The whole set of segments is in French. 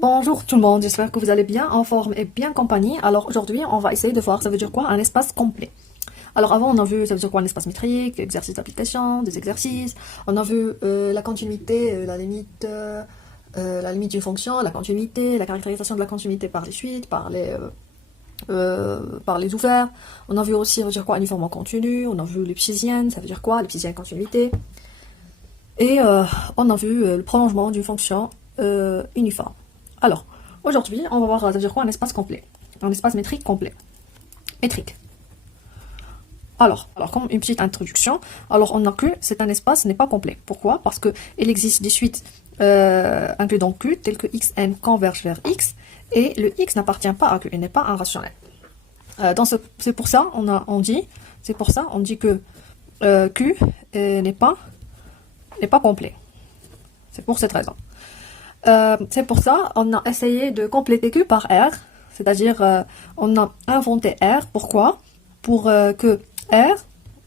Bonjour tout le monde, j'espère que vous allez bien, en forme et bien compagnie. Alors aujourd'hui, on va essayer de voir ça veut dire quoi un espace complet. Alors avant, on a vu ça veut dire quoi un espace métrique, exercice d'application, des exercices. On a vu la continuité, la limite d'une fonction, la continuité, la caractérisation de la continuité par les suites, par les ouverts. On a vu aussi ça veut dire quoi uniforme continu. On a vu l'ipsésienne, ça veut dire quoi l'ipsésienne continuité. Et on a vu le prolongement d'une fonction uniforme. Alors, aujourd'hui, on va voir, ça veut dire quoi, un espace complet. Un espace métrique complet. Métrique. Alors, comme une petite introduction, alors on a que c'est un espace n'est pas complet. Pourquoi? Parce qu'il existe des suites incluses dans Q, telles que xn converge vers x, et le x n'appartient pas à Q, il n'est pas un rationnel. C'est pour ça, on dit que Q n'est pas complet. C'est pour cette raison. C'est pour ça on a essayé de compléter Q par R, c'est-à-dire on a inventé R. Pourquoi? Pour que R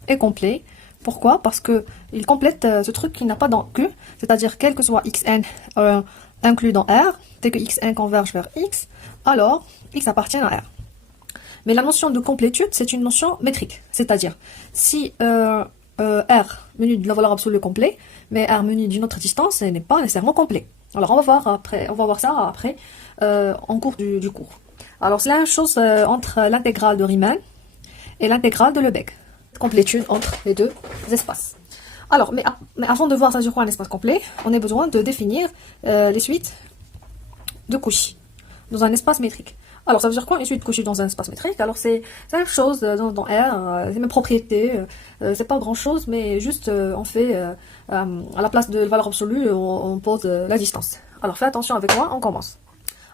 est complet. Pourquoi? Parce que il complète ce truc qu'il n'a pas dans Q, c'est-à-dire quel que soit xn inclus dans R, dès que xn converge vers x, alors x appartient à R. Mais la notion de complétude, c'est une notion métrique, c'est-à-dire si R menu de la valeur absolue complet, mais R menu d'une autre distance, ce n'est pas nécessairement complet. Alors on va voir ça après en cours du cours. Alors c'est la même chose entre l'intégrale de Riemann et l'intégrale de Lebesgue. Complétude entre les deux espaces. Alors, mais avant de voir ça sur quoi un espace complet, on a besoin de définir les suites de Cauchy dans un espace métrique. Alors, ça veut dire quoi une suite de Cauchy dans un espace métrique? Alors, c'est la même chose dans R, c'est les mêmes propriétés, c'est pas grand chose, mais juste on fait, à la place de la valeur absolue, on pose la distance. Alors, fais attention avec moi, on commence.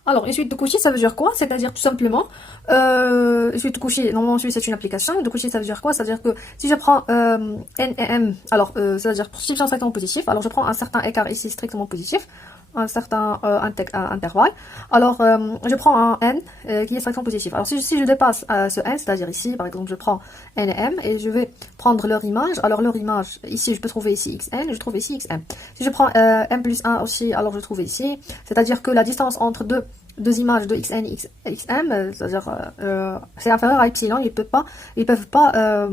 Alors, une suite de Cauchy, ça veut dire quoi? C'est-à-dire tout simplement, une suite de Cauchy, normalement, c'est une application. De Cauchy, ça veut dire quoi? C'est-à-dire que si je prends n et m, alors, c'est-à-dire pour strictement strictement positif, alors je prends un certain écart ici strictement positif, un certain intervalle. Alors, je prends un n qui est strictement positif. Alors, si je dépasse ce n, c'est-à-dire ici, par exemple, je prends n et m et je vais prendre leur image. Alors, leur image, ici, je peux trouver ici xn, je trouve ici xm. Si je prends m plus 1 aussi, alors je trouve ici. C'est-à-dire que la distance entre deux images de xn et xm, c'est-à-dire c'est inférieur à epsilon, ils peuvent pas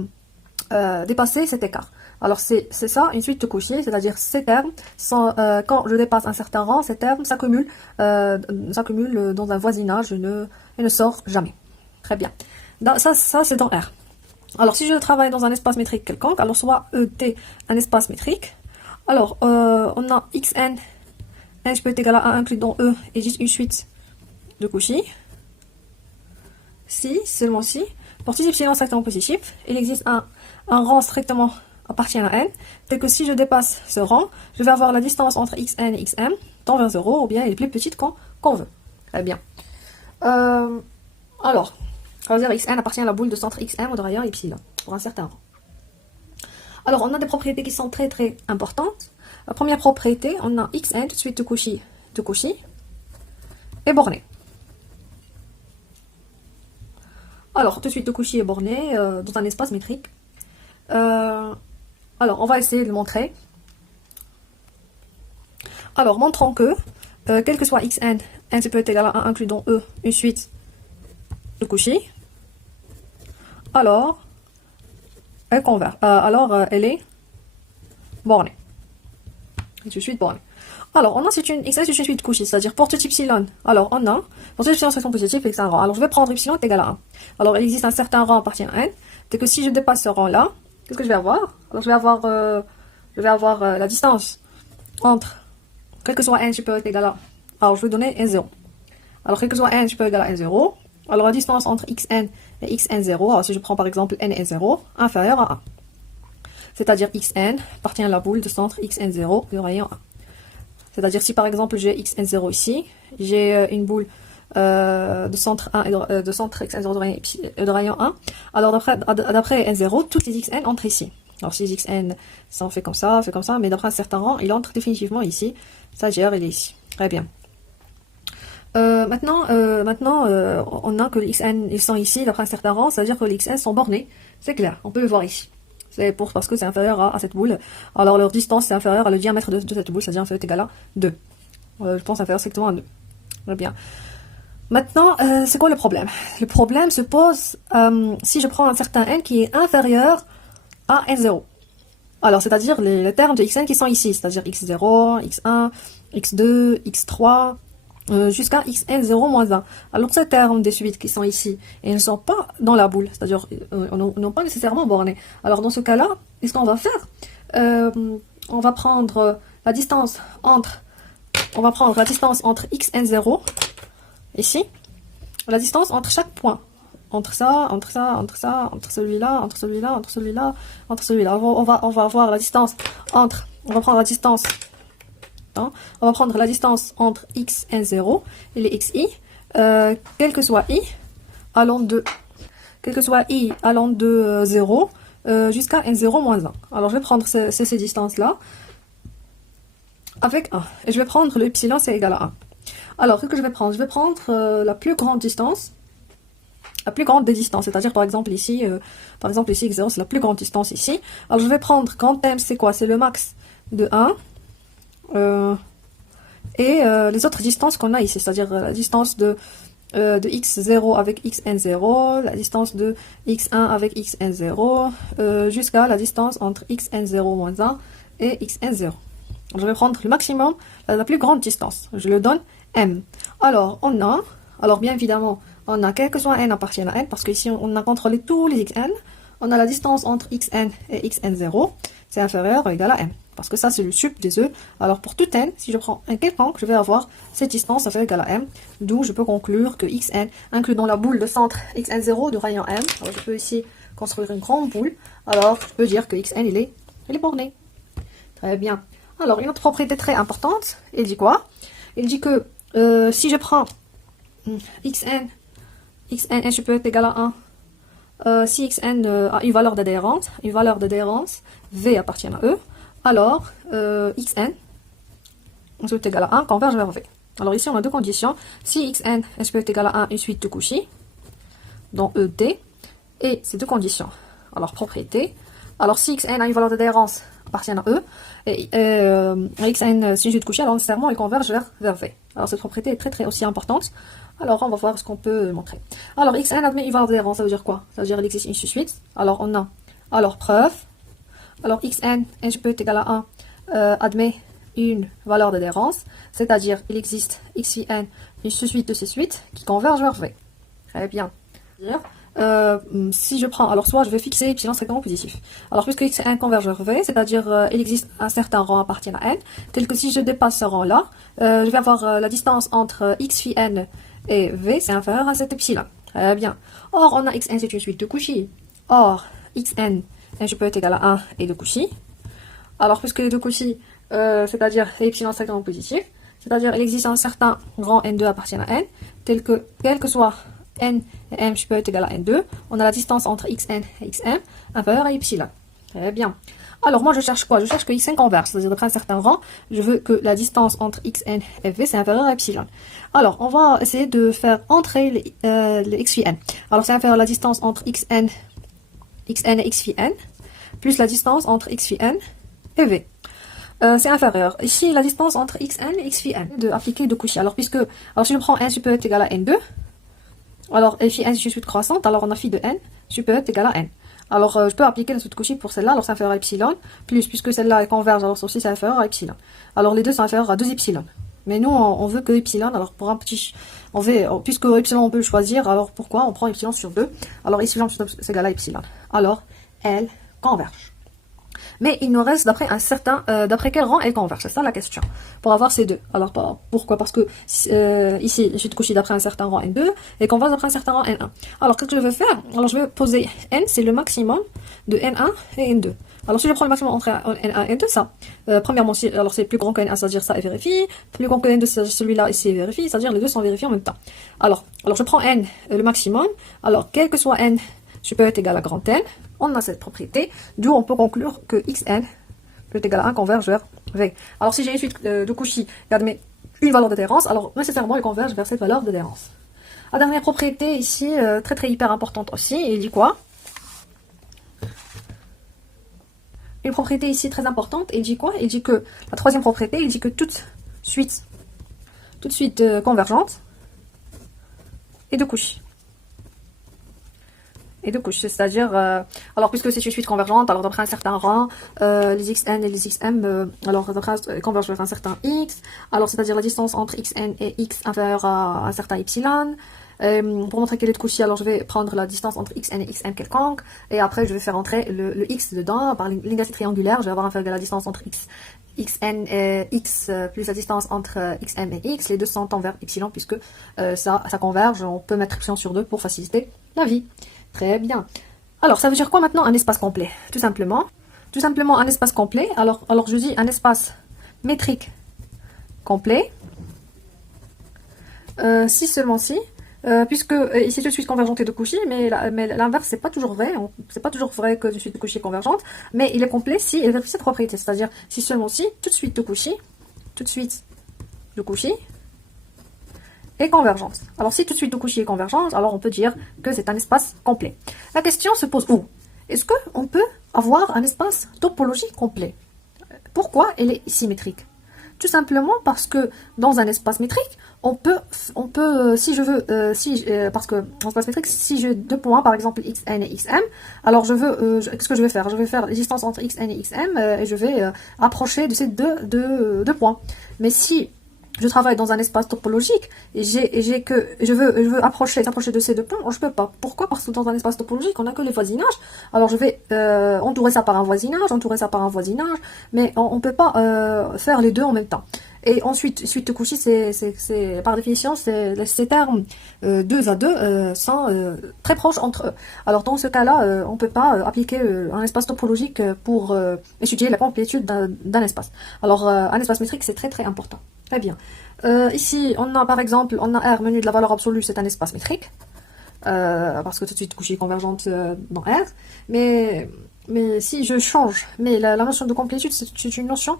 dépasser cet écart. Alors c'est ça une suite de Cauchy, c'est-à-dire ces termes sont, quand je dépasse un certain rang, ces termes s'accumulent dans un voisinage et ne sortent jamais. Très bien. Ça c'est dans R. Alors si je travaille dans un espace métrique quelconque, alors soit ET un espace métrique, alors on a xn, n peut être égal à 1 inclus dans E et juste une suite de Cauchy. Si, seulement si, pour 6 epsilon strictement positif, il existe un rang strictement appartient à n, tel que si je dépasse ce rang, je vais avoir la distance entre xn et xm tend vers 0, ou bien elle est plus petite qu'on veut. Très bien. Alors, on va dire xn appartient à la boule de centre xm ou de rayon epsilon, pour un certain rang. Alors, on a des propriétés qui sont très très importantes. La première propriété, on a xn, tout de suite de Cauchy, est borné. Alors, tout de suite de Cauchy est borné dans un espace métrique. Alors, on va essayer de le montrer. Alors, montrons que, quel que soit xn, n peut être égal à 1 inclus dans E, une suite de Cauchy. Alors, elle est bornée. C'est une suite bornée. Alors, on a c'est une suite de Cauchy, c'est-à-dire pour tout epsilon. Alors, on a, pour tout epsilon section positive, c'est un rang. Alors, je vais prendre epsilon est égal à 1. Alors, il existe un certain rang appartient à n. C'est que si je dépasse ce rang-là, qu'est-ce que je vais avoir? Alors, je vais avoir la distance entre, quel que soit n supérieur égal à, alors je vais donner n0. Alors, quel que soit n supérieur égal à n0, alors la distance entre xn et xn0, alors si je prends par exemple n et 0, inférieure à 1. C'est-à-dire xn appartient à la boule de centre xn0 de rayon 1. C'est-à-dire si par exemple j'ai xn0 ici, j'ai une boule de centre 1 de centre xn0 de rayon 1. Alors d'après n0, toutes les xn entrent ici. Alors si les xn sont fait comme ça, mais d'après un certain rang, il entre définitivement ici. C'est-à-dire il est ici. Très bien. Maintenant, on a que les xn ils sont ici d'après un certain rang, c'est-à-dire que les xn sont bornés. C'est clair, on peut le voir ici. C'est parce que c'est inférieur à cette boule. Alors leur distance c'est inférieur à le diamètre de cette boule, c'est-à-dire inférieur égal à 2. Je pense inférieur strictement à 2. Très bien. Maintenant, c'est quoi le problème? Le problème se pose si je prends un certain n qui est inférieur à n0. Alors, c'est-à-dire les termes de xn qui sont ici, c'est-à-dire x0, x1, x2, x3, jusqu'à xn0 moins 1. Alors, ces termes des suites qui sont ici, ils ne sont pas dans la boule, c'est-à-dire ils n'ont pas nécessairement borné. Alors, dans ce cas-là, qu'est-ce qu'on va faire? On va prendre la distance entre xn0, ici, la distance entre chaque point. Entre ça, entre celui-là, entre celui-là, entre celui-là, entre celui-là. On va avoir la distance entre, on va prendre la distance entre xn0 et les xi, quel que soit i allant de 0 jusqu'à n0 moins 1. Alors je vais prendre ces distances-là avec 1. Et je vais prendre le epsilon, c'est égal à 1. Alors, ce que je vais prendre? Je vais prendre la plus grande distance. La plus grande des distances, c'est-à-dire par exemple ici x0 c'est la plus grande distance ici. Alors je vais prendre grand M, c'est quoi? C'est le max de 1 et les autres distances qu'on a ici, c'est-à-dire la distance de x0 avec xn0, la distance de x1 avec xn0 jusqu'à la distance entre xn0 moins 1 et xn0. Je vais prendre le maximum, la plus grande distance, je le donne M. Alors bien évidemment, on a quel que soit n appartient à n, parce qu'ici on a contrôlé tous les xn. On a la distance entre xn et xn0, c'est inférieur ou égal à m. Parce que ça, c'est le sup des E. Alors pour tout n, si je prends un quelconque, je vais avoir cette distance inférieure ou égale à m. D'où je peux conclure que xn, inclus dans la boule de centre xn0 de rayon m. Alors je peux ici construire une grande boule. Alors je peux dire que xn, il est borné. Très bien. Alors une autre propriété très importante, il dit quoi? Il dit que si je prends xn n supérieur égal à 1, si xn a une valeur d'adhérence, v appartient à E, alors xn est égal à 1 converge vers v. Alors ici on a deux conditions. Si xn est supérieur égal à 1, une suite de Cauchy, dans ED, et ces deux conditions. Alors propriété. Alors si xn a une valeur d'adhérence appartient à E, et xn si une suite de Cauchy, alors nécessairement il converge vers v. Alors cette propriété est très aussi importante. Alors on va voir ce qu'on peut montrer. Alors xn admet une valeur d'adhérence, ça veut dire quoi? Ça veut dire qu'il existe une suite. Alors on a, preuve. Alors xn supérieur égal à 1 admet une valeur d'adhérence, c'est-à-dire il existe xn, une suite de ces suites qui convergent vers v. Très bien. Si je prends, alors soit je vais fixer epsilon strictement positif. Alors puisque xn converge vers v, c'est-à-dire il existe un certain rang appartient à n, tel que si je dépasse ce rang-là, je vais avoir la distance entre x phi n et v, c'est inférieur à cet epsilon. Très bien. Or, on a xn, c'est une suite de Cauchy. Or, xn, je peux être égal à 1 et de Cauchy. Alors, puisque les deux Cauchy, c'est-à-dire epsilon strictement positif, c'est-à-dire il existe un certain rang n2 appartient à n, tel que, quel que soit n et m supérieur est égal à n2, on a la distance entre xn et xm inférieure à epsilon. Très bien. Alors moi je cherche quoi? Je cherche que xn converge, c'est-à-dire d'après un certain rang, je veux que la distance entre xn et v c'est inférieur à epsilon. Alors on va essayer de faire entrer les x phi n. Alors c'est inférieur à la distance entre xn et x phi n, plus la distance entre x phi n et v. C'est inférieur. Ici la distance entre xn et x phi n, de appliquer de Cauchy. Alors si je prends n supérieur est égal à n2, alors phi n c'est une suite croissante, alors on a phi de n supérieur est égal à n. Alors, je peux appliquer la suite de Cauchy pour celle-là, alors c'est inférieur à epsilon, puisque celle-là est converge, alors aussi c'est inférieur à epsilon. Alors, les deux sont inférieurs à 2 epsilon. Mais nous, on veut que epsilon, alors pour un petit, puisque epsilon on peut le choisir, alors pourquoi on prend epsilon sur 2? Alors, epsilon c'est égal à epsilon. Alors, elles convergent. Mais il nous reste d'après quel rang elles convergent, c'est ça la question, pour avoir ces deux. Alors pourquoi? Parce que ici, j'ai de Cauchy d'après un certain rang n2 et converge d'après un certain rang n1. Alors qu'est-ce que je vais faire? Alors je vais poser n, c'est le maximum de n1 et n2. Alors si je prends le maximum entre n1 et n2, ça, premièrement, alors c'est plus grand que n1, c'est-à-dire ça est vérifié, plus grand que n2, c'est celui-là ici est vérifié, c'est-à-dire les deux sont vérifiés en même temps. Alors je prends n, le maximum, alors quel que soit n supérieur est égal à grand n, on a cette propriété, d'où on peut conclure que xn peut être égal à 1 converge vers v. Alors si j'ai une suite de Cauchy qui admet une valeur d'adhérence, alors nécessairement il converge vers cette valeur d'adhérence. La dernière propriété ici, très hyper importante aussi, il dit quoi? Une propriété ici très importante, il dit quoi? Il dit que, la troisième propriété, il dit que toute suite convergente, et de couches. Et de couches, c'est-à-dire, alors puisque c'est une suite convergente, alors d'après un certain rang, les xn et les xm, alors convergent vers un certain x, alors c'est-à-dire la distance entre xn et x inférieure à un certain epsilon. Pour montrer qu'elle est de Cauchy, alors je vais prendre la distance entre xn et xm quelconque, et après je vais faire entrer le x dedans, par l'inégalité triangulaire, je vais avoir inférieur à la distance entre xn et x plus la distance entre xm et x, les deux sont envers epsilon, puisque ça converge, on peut mettre epsilon sur 2 pour faciliter la vie. Très bien. Alors, ça veut dire quoi maintenant un espace complet? Tout simplement un espace complet. Alors je dis un espace métrique complet. Si seulement si, puisque ici je suis convergente et de Cauchy, mais l'inverse c'est pas toujours vrai. C'est pas toujours vrai que je suis de Cauchy convergente, mais il est complet si il vérifie cette propriété, c'est-à-dire si seulement si, tout de suite de Cauchy est convergente. Alors si tout de suite de Cauchy est convergente, alors on peut dire que c'est un espace complet. La question se pose où? Est-ce qu'on peut avoir un espace topologique complet? Pourquoi elle est symétrique? Tout simplement parce que dans un espace métrique, on peut si je veux, parce que dans un espace métrique, si j'ai deux points, par exemple xn et xm, alors je veux, qu'est-ce que je vais faire? Je vais faire les distances entre xn et xm et je vais approcher de ces deux points. Mais si je travaille dans un espace topologique et je veux s'approcher de ces deux points, je peux pas. Pourquoi? Parce que dans un espace topologique, on n'a que les voisinages. Alors je vais entourer ça par un voisinage, mais on peut pas faire les deux en même temps. Et ensuite, suite de Cauchy, c'est par définition, ces termes 2 à 2 sont très proches entre eux. Alors dans ce cas-là, on peut pas appliquer un espace topologique pour étudier la complétude d'un espace. Alors un espace métrique, c'est très très important. Très bien. Ici, on a par exemple, on a R menu de la valeur absolue, c'est un espace métrique. Parce que tout de suite Cauchy est convergente dans R. Mais si je change, mais la notion de complétude, c'est une notion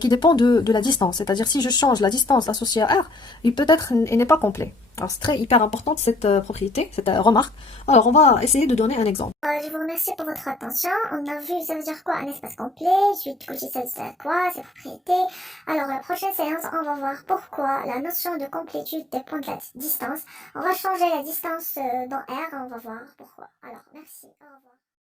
qui dépend de la distance. C'est-à-dire si je change la distance associée à R, il peut être et n'est pas complet. Alors c'est très hyper importante cette propriété, cette remarque. Alors on va essayer de donner un exemple. Je vous remercie pour votre attention. On a vu ça veut dire quoi un espace complet, suite de Cauchy ça veut dire quoi, ses propriétés. Alors la prochaine séance, on va voir pourquoi la notion de complétude dépend de la distance. On va changer la distance dans R, on va voir pourquoi. Alors merci, au revoir.